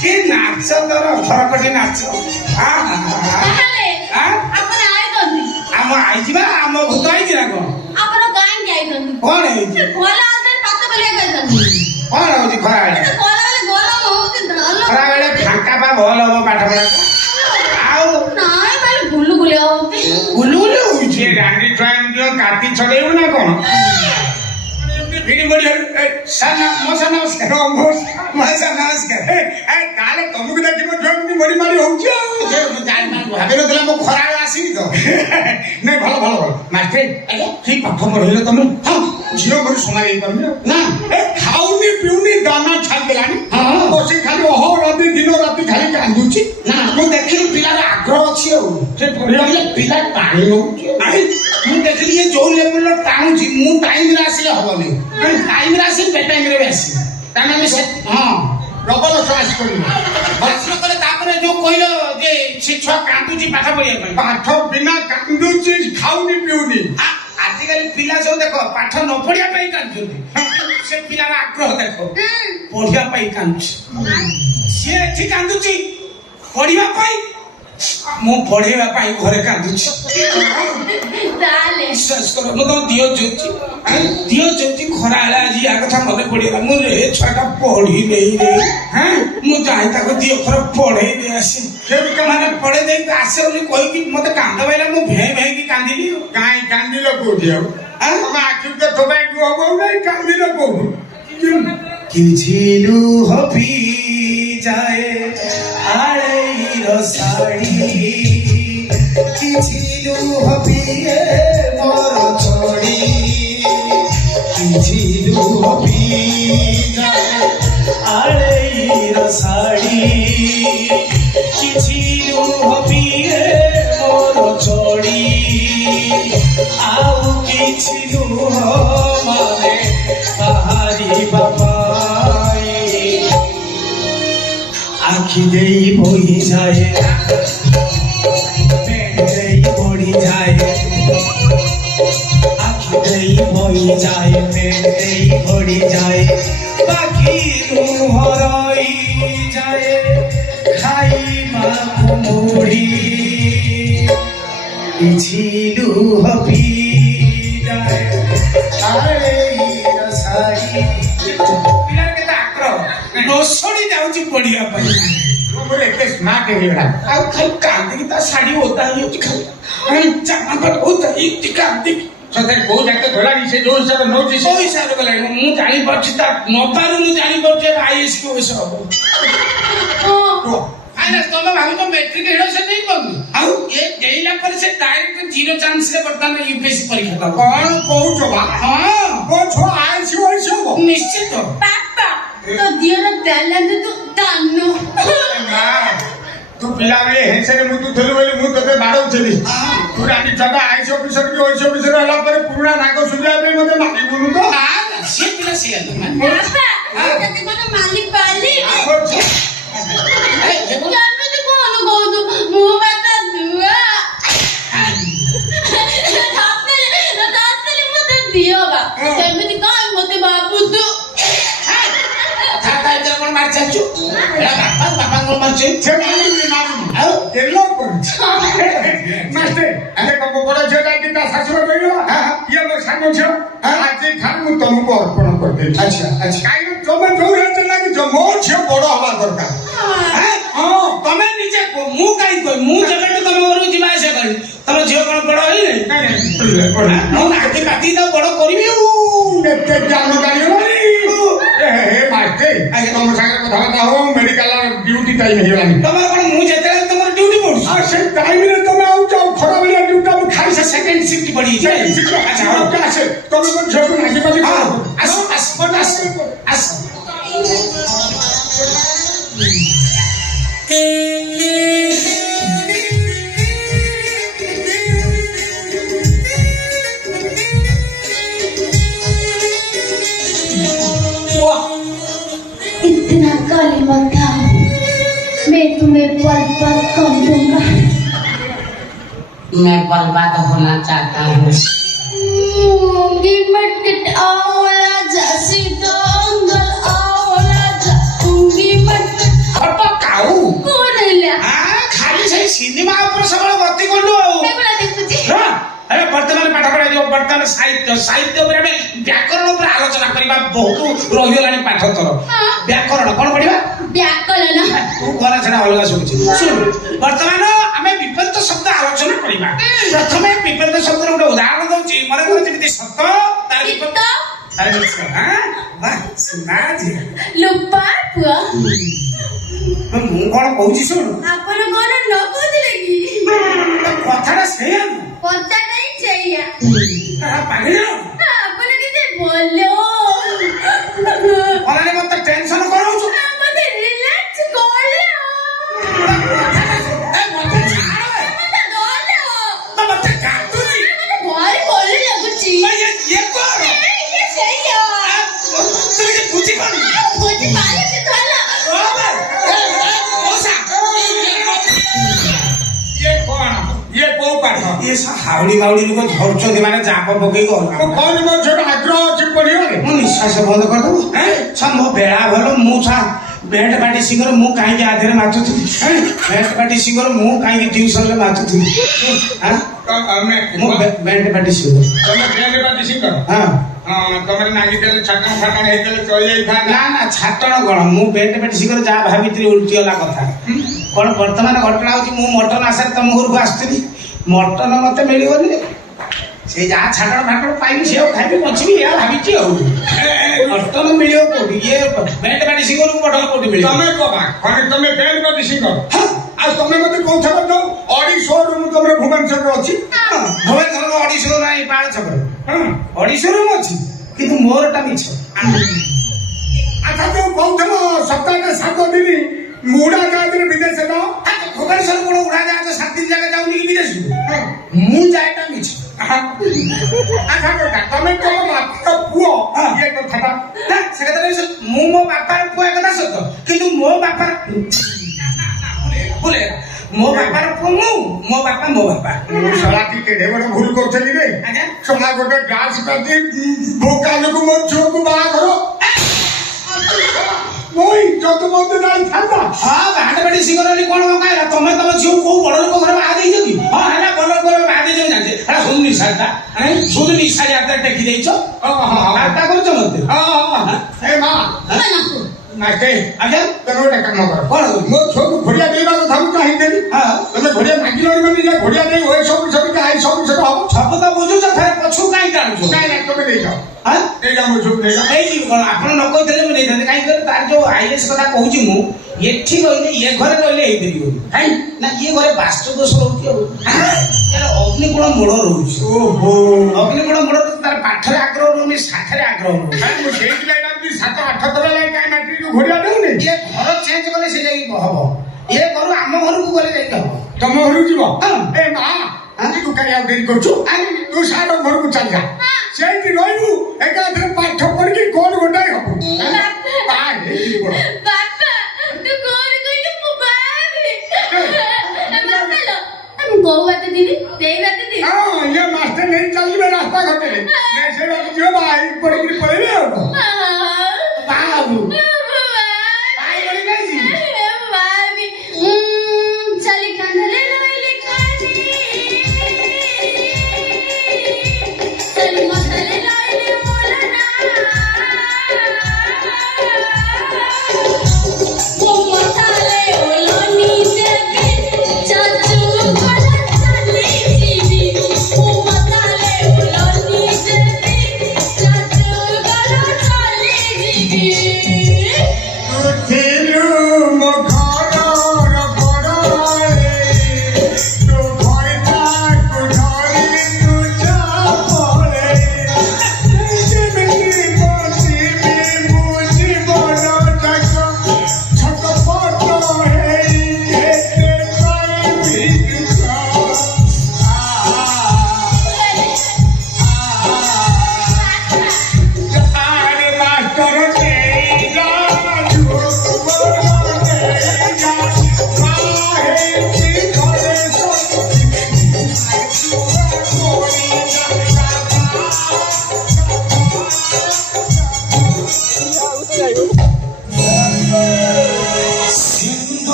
କି ନାଚ ତୋର ଘରକଟି ନାଚ ଆମ ଆଇଛି ବା ଆମ ଭୂତ ଆଇଛି ନା କଣ କଣ ହେଇଛି କଣ ହଉଛି ଖରାବେଳେ ଖରାବେଳେ ଫାଙ୍କା ବା ଭଲ ହବ ପାଠ ପଢା ଆଉ ଗୁଲୁଗୁଲି ହଉଛି ରାଣ୍ଡି ଛୁଆ କାଟି ଛଡେଇବୁ ନା କଣ ତାହେଲେ ତମକୁ ଦେଖି ମୋ ଛୁଆ ମରି ମାରି ହଉଛି ଭାବିନଥିଲା ମୁଁ ଖରାବେଳେ ଆସିବି ତ ନାଇଁ ଭଲ ଭଲ ଭଲ ମାଷ୍ଟ୍ରେ କି ପାଠ ପଢେଇଲେ ତମେ ହଁ ଝିଅ ଘରୁ ସମୟ ହେଇପାରୁନି ନା ଖାଉନି ପିଉନି ଦାନା ଛାଡ଼ିଦେଲାଣି ବସି ଖାଲି ଅହରାତି ଦିନ ରାତି ଖାଲି କାନ୍ଦୁଛି ନା ମୁଁ ଦେଖିଲି ପିଲାର ଆଗ୍ରହ ଅଛି ଆଉ ସେ ପଢିଲେ ପିଲା ଟାଣି ନଉଛି ମୁଁ ଦେଖିଲି ଯେ ଯୋଉ ଲେବୁଲର ଟାଣୁଛି ମୁଁ ଟାଇମରେ ଆସିଲେ ହବନି ଟାଇମରେ ଆସିଲି ବେ ଟାଇମରେ ବି ଆସିବି ତାମାନେ ଆମେ ସେ ହଁ ଡବଲ ଚଏସ୍ କରିବୁ ବସିବ କଲେ ତାପରେ ଯୋଉ କହିଲ ଯେ ସେ ଛୁଆ କାନ୍ଦୁଛି ପାଠ ପଢିବା ପାଇଁ ପାଠ ବିନା କାନ୍ଦୁଛି ଖାଉନି ପିଉନି ଆଜିକାଲି ପିଲା ସବୁ ଦେଖ ପାଠ ନ ପଢିବା ପାଇଁ କାନ୍ଦୁଛନ୍ତି ସେ ପିଲାର ଆଗ୍ରହ ଦେଖ ପଢିବା ପାଇଁ କାନ୍ଦୁଛି ସିଏ ଏଠି କାନ୍ଦୁଛି ପଢିବା ପାଇଁ ମୁଁ ପଢେଇବା ପାଇଁ ଘରେ କାନ୍ଦୁଛି ବିଶ୍ୱାସ କର ମୁଁ ତମ ଦିଅ ଚୋଚି ଖରାବେଳେ ଆଜି ୟା କଥା ମନେ ପଡିଗଲା ମୁଁ ରେ ଛୁଆଟା ପଢି ନେଇ ରେ ମୁଁ ଯାଇ ତାକୁ ଦିଅ ଖର ପଢେଇ ଦେଇ ଆସି ମାନେ ପଢେଇ ଦେଇକି ଆସେ ବୋଲି କହିକି ମତେ କାନ୍ଦ ପାଇଲା ମୁଁ ଭେଁ ଭେଁକି କାନ୍ଦିଲି କାହିଁ କାନ୍ଦିଲ କୋଉଠି ଆଉ ତମ ଆଖି ତ ଥୋପାଇକୁ ହବ ନାଇଁ କାନ୍ଦିଲ କୋଉଠି କିଛି ଲୁହ ଯାଏ ଆଳେଇର ଶାଢ଼ୀ କିଛି ଲୁହ ପିଏ ମୋର ଛଡ଼ି କିଛି ଲୁହ ଯାଏ ଆଳେଇର ଶାଢ଼ୀ କିଛି ଲୁହ ପିଏ ମୋର ଛଡ଼ି ଆଉ କିଛି ଲୁହ ମାନେ ବାହାରିବା आखि देई बोई जाए पेट देई बढ़ी जाए आखि देई बोई जाए पेट देई बढ़ी जाए बाकी लुह रही जाए खाइबा मुढ़ी କିଛି ଲୁହ ପି ଯାଏ ପିଲାର କେତେ ଆଗ୍ରହ ନସଡି ଯାଉଛି ପଢିବା ପାଇଁ ଏତେ ସ୍ମାର୍ଟ ହେଇଗଲା ଆଉ ଖାଲି କାନ୍ଦିକି ତା ଶାଢୀ ଓଦା ହେଇଯାଉଛି ଖାଲି ଜାମା ପଟ ଓଦା ହେଇକି କାନ୍ଦିକି ସତରେ କୋଉ ଯାକେ ଗଲାଣି ସେ ଯୋଉ ହିସାବରେ ନଉଛି ସେଇ ହିସାବରେ ଗଲାଣି ମୁଁ ଜାଣିପାରୁଛି ତା ନବାରୁ ମୁଁ ଜାଣିପାରୁଛି ଆଇଏସ୍ କି ଓଏସ୍ ହବ ତମେ ଭାବୁଛ ମେଟ୍ରିକ ହେଡ଼ ସେ ଦେଇ ପାରୁନି ଆଉ ଏ ଦେଇଲା ପରେ ସେ ଡାଇରେକ୍ଟ 0 ଚାନ୍ସରେ ବର୍ତ୍ତମାନ ୟୁପିଏସସି ପରୀକ୍ଷା ଦବ କଣ କହୁଛ ବା ହଁ ମୋ ଛୁଆ ଆଇଏସ୍ ଓଏସ୍ ହବ ନିଶ୍ଚିତ ବାପା तो दियर टैलेंट तो तानो तू पिला रे हेसरे मु तू थलु बोली मु तते बाडौछली तू रानी छटा आईस ऑफिसर की ओइस ऑफिसर हला पर पुराना नाग सुजा पे मते मारी बोलु तो हां से पिला से बापा तते कोन मालिक पाली ए जान में तो कोन कहू तू मु बता दुआ तातले मते दियो बा सेमिति काई मते बाबू तू मार चाचू बापा को मार छे ଆଉ କେଲୋ କରୁଛି ମାଷ୍ଟ୍ର ଆମେ କବ ବଡ ଝିଅଟା କି ତା ଶାଶୁର କହିଗଲା ଇଏ ମୋ ସାଙ୍ଗ ଝିଅ ଆଜି ଠାରୁ ମୁଁ ତମକୁ ଅର୍ପଣ କରିଦେବି ଆଚ୍ଛା ଆଚ୍ଛା କାହିଁକି ତମେ ଯୋଉ ରାଜ୍ୟ ଲାଗିଛ ମୋ ଝିଅ ବଡ ହବା ଦରକାର ହଁ ତମେ ନିଜେ ମୁଁ କାହିଁ କହିବି ମୁଁ ଯେବେଠୁ ତମ ଘରକୁ ଯିବା ଆସିବା କରିବି ତମ ଝିଅ କଣ ବଡ ହେଇନି ମୁଁ ଆଜି କାଟି ତାକୁ ବଡ କରିବି ଆଉ କେତେ ଜ୍ଞାନ ଜାଣିଗଲାଣି हे मास्टर आज तुम सागर कथाबार्ता हो मेडिकल ड्यूटी टाइम हेलानी तमर कोन मु जेतेले तमर ड्यूटी पड़ आ से टाइम रे तमे आउ जाओ खरा बेला ड्यूटी हम खाई से सेकंड शिफ्ट पड़ी जाए अच्छा हो का से तमे कोन झोक नागी बाजी आस आस कोन आस इतना काली मत खाओ मैं तुम्हें पल पल कम दूंगा मैं बर्बाद होना चाहता हूँ मूंगी मटकट आओला जा सीता अंगल आओला जा मूंगी मटकट ବର୍ତ୍ତମାନ ସାହିତ୍ୟ ଉପରେ ଆମେ ବ୍ୟାକରଣ ଉପରେ ଆଲୋଚନା କରିବା ବହୁତ ରହିଗଲାଣି ପାଠ ତୋର ବ୍ୟାକରଣ କଣ ପଢିବା ବ୍ୟାକରଣ ତୁ କଣ ସେଟା ଅଲଗା ଶୁଣୁଛି ଶୁଣ ବର୍ତ୍ତମାନ ଆମେ ବିପରୀତ ଶବ୍ଦ ଆଲୋଚନା କରିବା ପ୍ରଥମେ ବିପରୀତ ଶବ୍ଦର ଗୋଟେ ଉଦାହରଣ ଦଉଛି ମନେ କର ଯେମିତି ସତ ତାର ଗୀତ ଲୁପା ପୁଅ ମୁଁ କଣ କହୁଛି ଶୁଣ ଆପଣ କଣ ନ କହୁଥିଲେ କି କଥାଟା ସେଇଆ କଥା କାହିଁ ସେଇଆ ପାଗଳ ଆପଣ କେତେ ଭଲ ଅନାନି ମତେ ଟେନସନ କରଉଛୁ ମତେ ରିଲାକ୍ସ କର ମତେ ଛାଡ ମତେ ଦଲ ମତେ କାଟୁଛି ମତେ ଭାରି ଭଲ ଲାଗୁଛି ଇଏ କର ଇଏ ସେଇଆ ତୁ କିଛି ବୁଝିପାରୁନି ବୁଝି ପାରୁଛି ଧଲ ଇଏ କଣ ଇଏ କୋଉ ପାଠ ଇଏ ହାଉଳି ବାଉଳି ଲୋକ ଧରୁଛନ୍ତି ମାନେ ଚାପ ପକେଇ ମୁଁ କହିଲି ମୋ ଝିଅ ଆଗ୍ରହ ଅଛି ପଢିବାରେ ମୁଁ ନିଶ୍ୱାସ ବନ୍ଦ କରିଦେବୁ ମୋ ବେଳା ଭଲ ମୁଁ ବେଣ୍ଡ ପାର୍ଟି ସିଙ୍ଗର ମୁଁ କାହିଁକି ଆଧିରେ ମାତୁଥିଲି ବେଣ୍ଡ ପାର୍ଟି ସିଙ୍ଗର ମୁଁ କାହିଁକି ଟ୍ୟୁସନରେ ମାତୁଥିଲି ମୁଁ ବେଣ୍ଡ ପାର୍ଟି ସିଙ୍ଗର ତମେ ବେଣ୍ଡ ପାର୍ଟି ସିଙ୍ଗର ହଁ ତମେ ନାଗିଦେଲେ ଛାଟଣ ଫାଟଣ ହେଇଥିଲେ ଚଳି ଯାଇଥାନ୍ତା ନା ନା ଛାଟଣ କଣ ମୁଁ ବେଣ୍ଡ ପାର୍ଟି ସିଙ୍ଗର ଯାହା ଭାବିଥିଲି ଉଲ୍ଟି ଗଲା କଥା କଣ ବର୍ତ୍ତମାନ ଘଟଣା ହଉଛି ମୁଁ ମଟନ ଆଶାରେ ତମ ଘରକୁ ଆସିଥିଲି ମଟନ ମତେ ମିଳିବନି ସେ ଯାହା ଛାଟଣ ଫାଟଣ ପାଇବି ସେ ଖାଇବି ବଞ୍ଚିବି ଏହା ଭାବିଛି ଆଉ ମଟନ ମିଳିବ କୋଉଠି ଇଏ ବେଣ୍ଡ ପାର୍ଟି ସିଙ୍ଗରକୁ ମଟନ କୋଉଠି ମିଳିବ ତମେ କବା ମାନେ ତମେ ବେଣ୍ଡ ପାର୍ଟି ସିଙ୍ଗର ଆଉ ତମେ ମତେ କହୁଥିଲ ତ ଅଡି ଶୋରୁମ ତମର ଭୁବନେଶ୍ୱରରେ ଅଛି ଭୁବନେଶ୍ୱରର ଅଡିଶୋ ନାହିଁ ପାଳ ଛକରେ ଅଡିଶୋ ଅଛି କିନ୍ତୁ ମୋରଟା ମିଛ ଆଚ୍ଛା ଯୋଉ କହୁଥିଲ ସପ୍ତାହରେ 7 ଦିନ ଉଡାଜାହାଜରେ ବିଦେଶ ଯାଅ ଭୁବନେଶ୍ୱର କୋଣ ଉଡାଜାହାଜ 7 ଦିନ ଜାଗା ଯାଉନି କି ବିଦେଶକୁ ମୁଁ ଯାଏଟା ମିଛ ଆଚ୍ଛା ତମେ ତମ ବାପାର ପୁଅ ଇଏ କଥାଟା ସେ କଥା ମୁଁ ମୋ ବାପାର ପୁଅ ଏକଥା ସତ କିନ୍ତୁ ମୋ ବାପାର ଭୁଲେ ମୋ ବାପାର ପୁଅ ମୁଁ ମୋ ବାପା ଶଳା କି କେଡ଼େ ବଡ଼ ଭୁଲ କରୁଛନ୍ତି ରେ ଶଳା ଗୋଟେ ଗ୍ୟାସ କାଟି ଭୋକା ଲୋକ ମୋ ଝିଅକୁ ବାହାଘର ମୋ ଇଜ୍ଜତ ମତେ ଯାଇଥାନ୍ତା ହଁ ବାହାଡବାଡି ସିଙ୍ଗର କଣ କହିଲା ତମେ ତମ ଝିଅକୁ କୋଉ ବଡ ଲୋକ ଘରେ ବାହା ଦେଇଛ କି ହଁ ହେଲା ବଡ ଲୋକ ଘରେ ବାହା ଦେଇଛ ଜାଣିଛେ ହେଲା ଶୁଣୁ ନିଶାଟା ଶୁଣୁ ନିଶା ଯାତ୍ରା ଟେକି ଦେଇଛ ବାର୍ତ୍ତା କରୁଛ ମତେ ଏ ମା ମାଷ୍ଟେ ଆଜ୍ଞା ତମେ ଗୋଟେ କାମ କର କଣ ମୋ ଝିଅକୁ ଘୋଡ଼ିଆ ଦେଇବା କଥା ମୁଁ ଚାହିଁଥିଲି ତମେ ଘୋଡ଼ିଆ ମାଗିଲଣି ମାନେ ଯେ ଘୋଡ଼ିଆ ଦେଇ ହୁଏ ସବୁ ସବୁ ହବ ସବୁ ତ ବୁଝୁଛ ଥରେ ପଛକୁ କାହିଁ ଟାଣୁଛ ନାଇଁ ତମେ ଦେଇଯାଅ ଦେଇଯାଅ ମୋ ଝିଅକୁ ଦେଇଯାଅ ନେଇଯିବି କଣ ଆପଣ ନ କହିଥିଲେ ମୁଁ ନେଇଥାନ୍ତି କାହିଁକି କହିଲେ ତାର ଯୋଉ ଆଇଏସ୍ କଥା କହୁଛି ମୁଁ ଏଠି ରହିଲେ ଇଏ ଘରେ ରହିଲେ ହେଇପାରିବନି କାହିଁ ନା ଇଏ ଘରେ ବାସ୍ତୁ ଦୋଷ ରହୁଛି ଆଉ ଅଗ୍ନିଗୁଣ ମୂଳ ରହୁଛି ଓହୋ ଅଗ୍ନିଗୁଣ ମୂଳ ତାର ପାଠରେ ଆଗ୍ରହ ରହୁନି ସାଠରେ ଆଗ୍ରହ ରହୁନି ମୁଁ ସେଇଥିପାଇଁ ଭାବୁଛି 7-8 ଥର ଲାଗି କାହିଁ ମାଟ୍ରିକ ଘୋଡ଼ିଆ ଦେଉନି ଇଏ ଘର ଚେଞ୍ଜ କଲେ ସେ ଯାଇକି ହବ ଇଏ ଘରୁ ଆମ ଘରକୁ ଗଲେ ଯାଇକି ହବ ତମ ଘରକୁ ଯିବ ଏ ମା ତୁ କାହିଁ ଆଉ ଡେରି କରୁଛୁ ତୁ ସାର ଘରକୁ ଚାଲିଯା ସେଇଠି ରହିବୁ ଏକାଥରେ ପାଠ ପଢିକି କୋଣ ଗୋଟାଏ ହବୁ ବାପା